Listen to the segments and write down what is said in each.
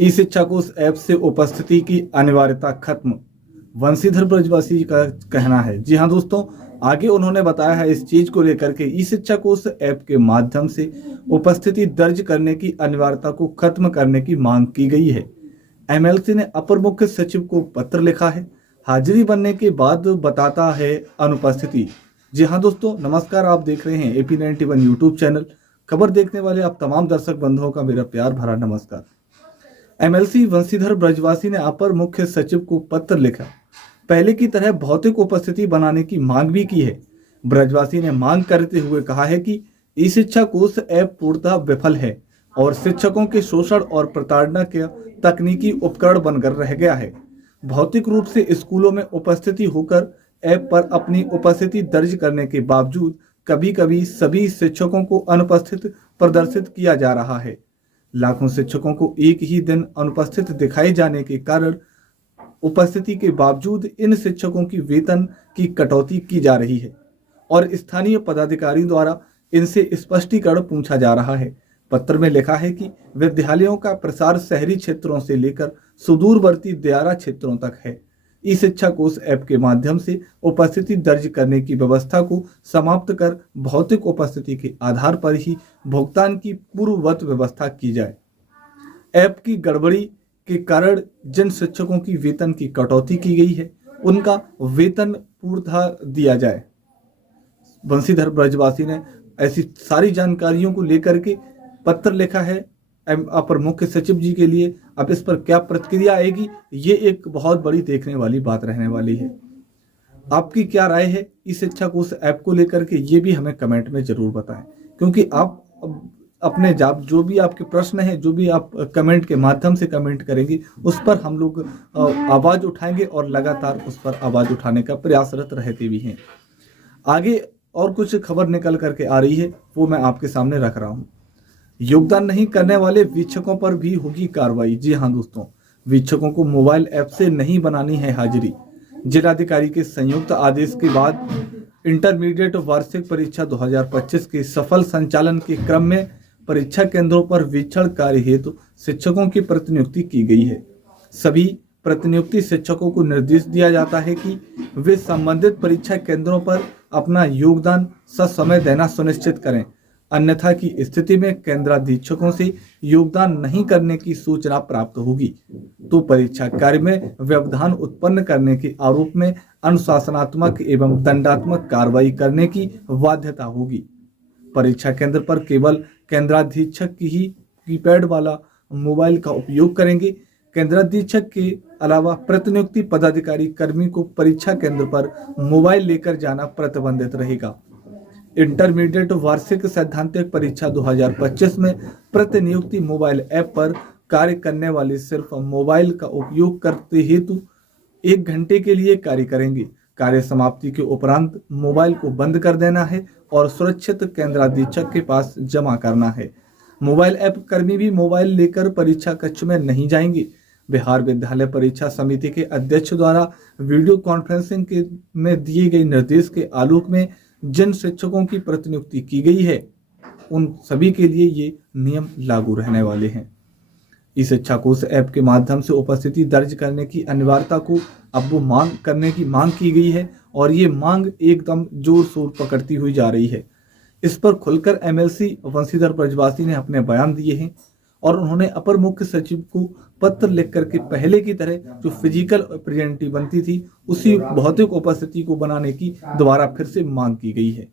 ई शिक्षा कोष ऐप से उपस्थिति की अनिवार्यता खत्म, वंशीधर ब्रजवासी का कहना है। जी हाँ दोस्तों, आगे उन्होंने बताया है इस चीज को लेकर के ई शिक्षा कोष ऐप के माध्यम से उपस्थिति दर्ज करने की अनिवार्यता को खत्म करने की मांग की गई है। एमएलसी ने अपर मुख्य सचिव को पत्र लिखा है। हाजिरी बनने के बाद बताता है अनुपस्थिति। जी हाँ दोस्तों, नमस्कार। आप देख रहे हैं AP91 यूट्यूब चैनल। खबर देखने वाले आप तमाम दर्शक बंधुओं का मेरा प्यार भरा नमस्कार। एमएलसी वंशीधर ब्रजवासी ने अपर मुख्य सचिव को पत्र लिखा, पहले की तरह भौतिक उपस्थिति बनाने की मांग भी की है। ब्रजवासी ने मांग करते हुए कहा है कि ई शिक्षा कोष ऐप पूर्णतः विफल है और शिक्षकों के शोषण और प्रताड़ना के तकनीकी उपकरण बनकर रह गया है। भौतिक रूप से स्कूलों में उपस्थिति होकर ऐप पर अपनी उपस्थिति दर्ज करने के बावजूद कभी कभी सभी शिक्षकों को अनुपस्थित प्रदर्शित किया जा रहा है। लाखों शिक्षकों को एक ही दिन अनुपस्थित दिखाए जाने के कारण उपस्थिति के बावजूद इन शिक्षकों की वेतन की कटौती की जा रही है और स्थानीय पदाधिकारियों द्वारा इनसे स्पष्टीकरण पूछा जा रहा है। पत्र में लिखा है कि विद्यालयों का प्रसार शहरी क्षेत्रों से लेकर सुदूरवर्ती दियारा क्षेत्रों तक है। ई शिक्षा कोष ऐप के माध्यम से उपस्थिति दर्ज करने की व्यवस्था को समाप्त कर भौतिक उपस्थिति के आधार पर ही भुगतान की पूर्ववत व्यवस्था की जाए। ऐप की गड़बड़ी के कारण जिन शिक्षकों की वेतन की कटौती की गई है उनका वेतन पूर्णतः दिया जाए। वंशीधर ब्रजवासी ने ऐसी सारी जानकारियों को लेकर के पत्र लिखा है अपर मुख्य सचिव जी के लिए। अब इस पर क्या प्रतिक्रिया आएगी, ये एक बहुत बड़ी देखने वाली बात रहने वाली है। आपकी क्या राय है इस शिक्षा कोष ऐप को लेकर के, ये भी हमें कमेंट में जरूर बताएं, क्योंकि आप अपने जो भी आपके प्रश्न है, जो भी आप कमेंट के माध्यम से कमेंट करेंगे, उस पर हम लोग आवाज उठाएंगे और लगातार उस पर आवाज उठाने का प्रयासरत रहते भी हैं। आगे और कुछ खबर निकल करके आ रही है, वो मैं आपके सामने रख रहा हूँ। योगदान नहीं करने वाले वीक्षकों पर भी होगी कार्रवाई। जी हाँ दोस्तों, वीक्षकों को मोबाइल ऐप से नहीं बनानी है हाजिरी। जिलाधिकारी के संयुक्त आदेश के बाद इंटरमीडिएट वार्षिक परीक्षा 2025 के सफल संचालन के क्रम में परीक्षा केंद्रों पर वीक्षण कार्य हेतु शिक्षकों की प्रतिनियुक्ति की गई है। सभी प्रतिनियुक्ति शिक्षकों को निर्देश दिया जाता है कि वे संबंधित परीक्षा केंद्रों पर अपना योगदान ससमय देना सुनिश्चित करें, अन्यथा की स्थिति में केंद्राधीक्षकों से योगदान नहीं करने की सूचना प्राप्त होगी तो परीक्षा कार्य में व्यवधान उत्पन्न करने के आरोप में अनुशासनात्मक एवं दंडात्मक कार्रवाई करने की बाध्यता होगी। परीक्षा केंद्र पर केवल केंद्राधीक्षक की ही कीपैड वाला मोबाइल का उपयोग करेंगे। केंद्राधीक्षक के अलावा प्रतिनियुक्ति पदाधिकारी कर्मी को परीक्षा केंद्र पर मोबाइल लेकर जाना प्रतिबंधित रहेगा। इंटरमीडिएट वार्षिक सैद्धांतिक परीक्षा 2025 में प्रतिनियुक्ति मोबाइल ऐप पर कार्य करने वाले सिर्फ मोबाइल का उपयोग करते हेतु 1 घंटे के लिए कार्य करेंगे। कार्य समाप्ति के उपरांत मोबाइल को बंद कर देना है और सुरक्षित केंद्राधीक्षक के पास जमा करना है। मोबाइल ऐप कर्मी भी मोबाइल लेकर परीक्षा कक्ष में नहीं जाएंगे। बिहार विद्यालय परीक्षा समिति के अध्यक्ष द्वारा वीडियो कॉन्फ्रेंसिंग में दिए गए निर्देश के आलोक में जिन शिक्षकों की प्रतिनियुक्ति की गई है उन सभी के लिए ये नियम लागू रहने वाले हैं। इस शिक्षा कोष ऐप के माध्यम से उपस्थिति दर्ज करने की अनिवार्यता को अब वो मांग की गई है और ये मांग एकदम जोर शोर पकड़ती हुई जा रही है। इस पर खुलकर एमएलसी वंशीधर ब्रजवासी ने अपने बयान दिए हैं और उन्होंने अपर मुख्य सचिव को पत्र लिख करके पहले की तरह जो फिजिकल प्रेजेंटी बनती थी उसी भौतिक उपस्थिति को बनाने की दोबारा फिर से मांग की गई है।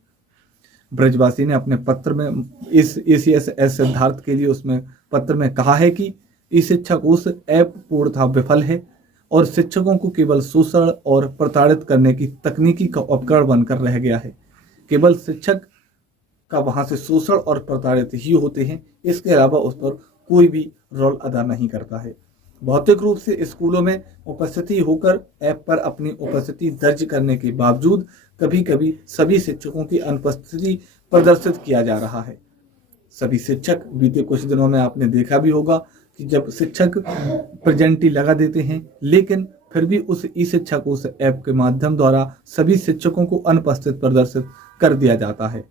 ब्रजवासी ने अपने पत्र में इस ACSS सिद्धार्थ के लिए उसमें पत्र में कहा है कि इस शिक्षा कोष ऐप पूर्णतः विफल है और शिक्षकों को केवल शोषण और प्रताड़ित करने की तकनीकी का उपकरण बनकर रह गया है। केवल शिक्षक का वहां से शोषण और प्रताड़ित ही होते हैं, इसके अलावा उस पर कोई भी रोल अदा नहीं करता है। भौतिक रूप से स्कूलों में उपस्थिति होकर ऐप पर अपनी उपस्थिति दर्ज करने के बावजूद कभी कभी सभी शिक्षकों की अनुपस्थिति प्रदर्शित किया जा रहा है। सभी शिक्षक बीते कुछ दिनों में आपने देखा भी होगा कि जब शिक्षक प्रेजेंटी लगा देते हैं लेकिन फिर भी उस ई शिक्षा कोष ऐप के माध्यम द्वारा सभी शिक्षकों को अनुपस्थित प्रदर्शित कर दिया जाता है।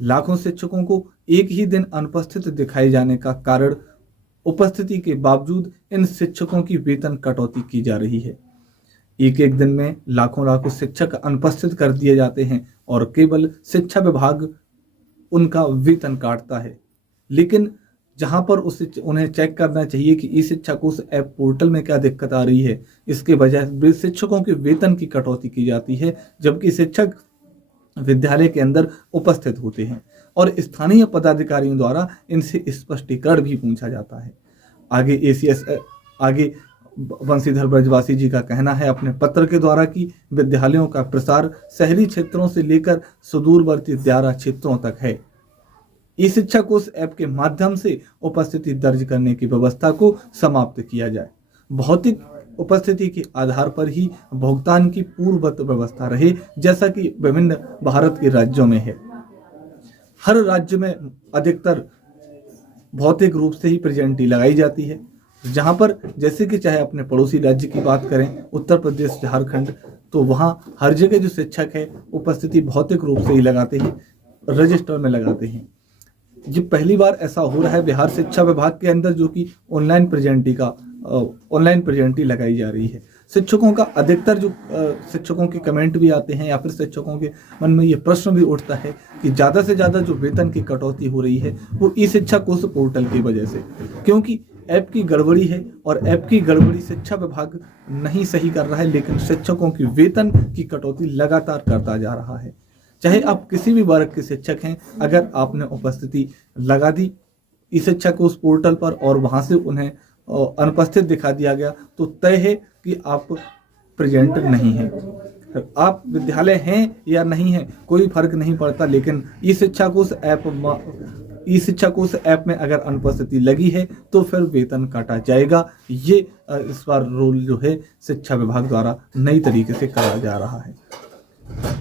लाखों शिक्षकों को एक ही दिन अनुपस्थित दिखाए जाने का कारण उपस्थिति के बावजूद इन शिक्षकों की वेतन कटौती की जा रही है। एक एक दिन में लाखों शिक्षक अनुपस्थित कर दिए जाते हैं और केवल शिक्षा विभाग उनका वेतन काटता है। लेकिन जहां पर उन्हें चेक करना चाहिए कि ई शिक्षा कोष ऐप पोर्टल में क्या दिक्कत आ रही है, इसके बजाय शिक्षकों के वेतन की कटौती की जाती है, जबकि शिक्षक विद्यालय के अंदर उपस्थित होते हैं और स्थानीय पदाधिकारियों द्वारा इनसे स्पष्टीकरण भी पूछा जाता है। आगे बंशीधर ब्रजवासी जी का कहना है अपने पत्र के द्वारा कि विद्यालयों का प्रसार शहरी क्षेत्रों से लेकर सुदूरवर्ती दियारा क्षेत्रों तक है। ई शिक्षा कोष ऐप के माध्यम से उपस्थिति दर्ज करने की व्यवस्था को समाप्त किया जाए। भौतिक उपस्थिति के आधार पर ही भुगतान की पूर्ववत व्यवस्था रहे, जैसा कि विभिन्न भारत के राज्यों में है। हर राज्य में अधिकतर भौतिक रूप से ही प्रेजेंटी लगाई जाती है, जहां पर जैसे कि चाहे अपने पड़ोसी राज्य की बात करें, उत्तर प्रदेश, झारखंड, तो वहां हर जगह जो शिक्षक है उपस्थिति भौतिक रूप से ही लगाते हैं, रजिस्टर में लगाते हैं। ये पहली बार ऐसा हो रहा है बिहार शिक्षा विभाग के अंदर, जो कि ऑनलाइन प्रेजेंटी लगाई जा रही है। शिक्षकों का अधिकतर जो शिक्षकों के कमेंट भी आते हैं या फिर शिक्षकों के मन में ये प्रश्न भी उठता है कि ज़्यादा से ज़्यादा जो वेतन की कटौती हो रही है वो ई शिक्षा कोष पोर्टल की वजह से, क्योंकि ऐप की गड़बड़ी है और ऐप की गड़बड़ी शिक्षा विभाग नहीं सही कर रहा है, लेकिन शिक्षकों की वेतन की कटौती लगातार करता जा रहा है। चाहे आप किसी भी वर्ग के शिक्षक हैं, अगर आपने उपस्थिति लगा दी ई शिक्षा कोष पोर्टल पर और वहां से उन्हें अनुपस्थित दिखा दिया गया, तो तय है कि आप प्रेजेंट नहीं हैं। आप विद्यालय हैं या नहीं हैं कोई फर्क नहीं पड़ता, लेकिन ई शिक्षा कोष ऐप में अगर अनुपस्थिति लगी है तो फिर वेतन काटा जाएगा। ये इस बार रूल जो है शिक्षा विभाग द्वारा नई तरीके से करा जा रहा है।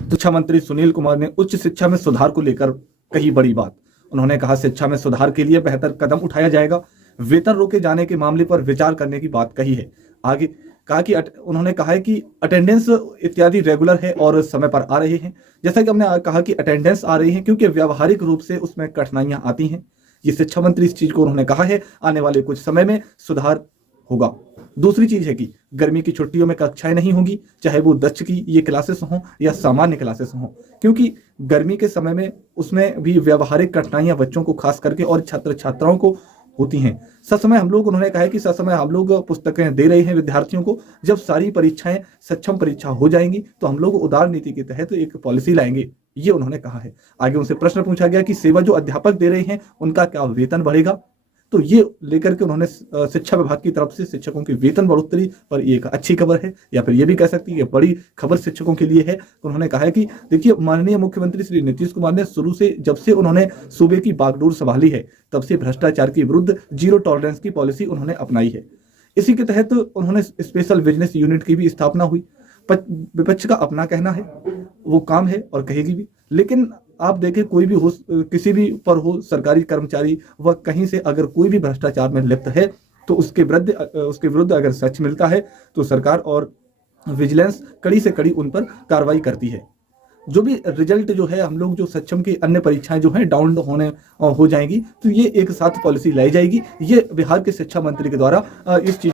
शिक्षा मंत्री सुनील कुमार ने उच्च शिक्षा में सुधार को लेकर कही बड़ी बात। उन्होंने कहा शिक्षा में सुधार के लिए बेहतर कदम उठाया जाएगा। वेतन रोके जाने के मामले पर विचार करने की बात कही है। आगे कहा कि उन्होंने कहा है कि अटेंडेंस इत्यादि रेगुलर है और समय पर आ रहे हैं। जैसा कि हमने कहा कि अटेंडेंस आ रही है क्योंकि व्यावहारिक रूप से उसमें कठिनाइयां आती हैं। ये शिक्षा मंत्री इस चीज को उन्होंने कहा है, आने वाले कुछ समय में सुधार होगा। दूसरी चीज है कि गर्मी की छुट्टियों में कक्षाएं नहीं होंगी, चाहे वो दक्ष की ये क्लासेस हों या सामान्य क्लासेस हों, क्योंकि गर्मी के समय में उसमें भी व्यावहारिक कठिनाइयां बच्चों को खास करके और छात्र छात्राओं को होती हैं। ससमय हम लोग, उन्होंने कहा है कि ससमय हम लोग पुस्तकें दे रहे हैं विद्यार्थियों को। जब सारी परीक्षाएं सक्षम परीक्षा हो जाएंगी तो हम लोग उदार नीति के तहत एक पॉलिसी लाएंगे, ये उन्होंने कहा है। आगे उनसे प्रश्न पूछा गया कि सेवा जो अध्यापक दे रहे हैं उनका क्या वेतन बढ़ेगा, तो ये लेकर के उन्होंने शिक्षा विभाग की तरफ से शिक्षकों की वेतन बढ़ोतरी पर एक अच्छी खबर है, या फिर ये भी कह सकती है बड़ी खबर शिक्षकों के लिए है। उन्होंने कहा है कि देखिए, माननीय मुख्यमंत्री श्री नीतीश कुमार ने शुरू से, जब से उन्होंने सूबे की बागडोर संभाली है, तब से भ्रष्टाचार के विरुद्ध जीरो टॉलरेंस की पॉलिसी उन्होंने अपनाई है। इसी के तहत उन्होंने स्पेशल बिजनेस यूनिट की भी स्थापना हुई। विपक्ष का अपना कहना है, वो काम है और कहेगी भी, लेकिन आप देखें कोई भी हो, किसी भी पर हो, सरकारी कर्मचारी व कहीं से अगर कोई भी भ्रष्टाचार में लिप्त है तो उसके विरुद्ध अगर सच मिलता है तो सरकार और विजिलेंस कड़ी से कड़ी उन पर कार्रवाई करती है। जो भी रिजल्ट जो है, हम लोग जो सक्षम की अन्य परीक्षाएं जो हैं डाउन हो जाएंगी, तो ये एक साथ पॉलिसी लाई जाएगी। ये बिहार के शिक्षा मंत्री के द्वारा इस चीज